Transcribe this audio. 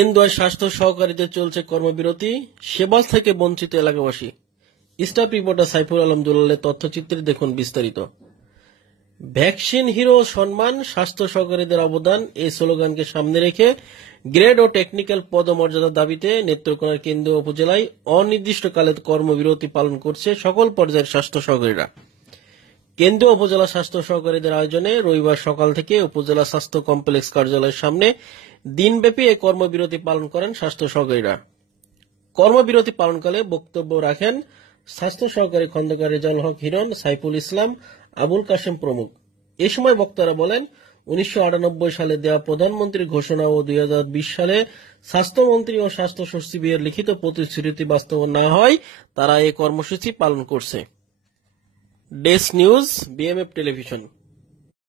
কেন্দুয়ায় স্বাস্থ্য সহকারীদের চলছে কর্মবিরতি, সেবা থেকে বঞ্চিত এলাকাবাসী। স্টাফ রিপোর্টার সাইফুল আলম দুলালের তথ্যচিত্রে দেখুন বিস্তারিত। ভ্যাকসিন হিরো সম্মান, স্বাস্থ্য সহকারীদের অবদান এই স্লোগানকে সামনে রেখে গ্রেড ও টেকনিক্যাল পদমর্যাদার দাবিতে নেত্রকোনার কেন্দুয়া উপজেলায় অনির্দিষ্টকালে কর্মবিরতি পালন করছে সকল পর্যায়ের স্বাস্থ্য সহকারীরা। কেন্দুয়া উপজেলা স্বাস্থ্য সহকারীদের আয়োজনে রবিবার সকাল থেকে উপজেলা স্বাস্থ্য কমপ্লেক্স কার্যালয়ের সামনে দিনব্যাপী এই কর্মবিরতি পালন করেন স্বাস্থ্য সহকারীরা। কর্মবিরতি পালনকালে বক্তব্য রাখেন স্বাস্থ্য সহকারী খন্দকার রেজাউল হক হিরণ, সাইফুল ইসলাম, আবুল কাশেম প্রমুখ। এ সময় বক্তারা বলেন, 1998 সালে দেওয়া প্রধানমন্ত্রীর ঘোষণা ও 2020 সালে স্বাস্থ্যমন্ত্রী ও স্বাস্থ্য সচিবের লিখিত প্রতিশ্রুতি বাস্তবায়ন না হয় তারা এই কর্মসূচি পালন করছে। Desk news, BMF television.